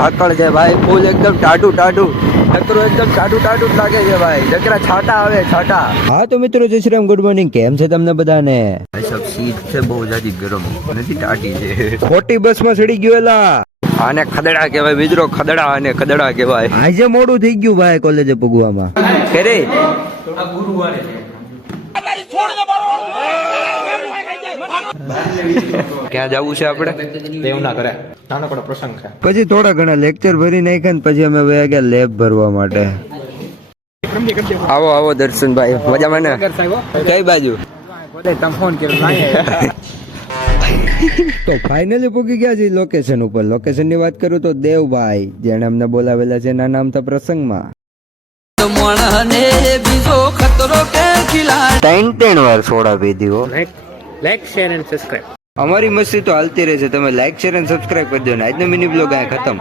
ઝાકળ છે ભાઈ, ફૂલ એકદમ ટાઢું ટાઢું, નકરું એકદમ ટાઢું ટાઢું જ લાગે છે ભાઈ, નકરા છાટા આવે છાટા. હા તો મિત્રો જય શ્રી રામ, ગુડ મોર્નિંગ, કેમ છે તમને બધાને? સબ સીટ છે બહુ જાજી ગરમ નથી, ટાટી છે. ખોટી બસ માં ચડી ગયો એલા. આને ખદડા કહેવાય મિત્રો, ખદડા, આને ખદડા કહેવાય. આજે મોડું થઈ ગયું ભાઈ કોલેજે પૂગવામાં. કેરે ક્યાં જવું છે આપણે? દેવના ઘરે નાનકડો પ્રસંગ છે. પછી થોડા ઘણા લેક્ચર ભરી નાખ્યા ને પછી અમે વયા ગયા લેબ ભરવા માટે. આવો આવો દર્શનભાઈ, મજામાં ને? કઈ બાજુ? તો ફાઇનલી પૂકી ગયા છે લોકેશન ઉપર. લોકેશન ની વાત કરું તો દેવભાઈ, જેને અમને બોલાવેલા છે નાના અમથા પ્રસંગમાં. 3 વાર સોડા પીધી હો. Like share and subscribe. અમારી મસ્તી તો હાલતી રહે છે, તમે લાઈક શેર અને સબસ્ક્રાઇબ કરી દો ને. આજનો મિની બ્લોગ આ ખતમ.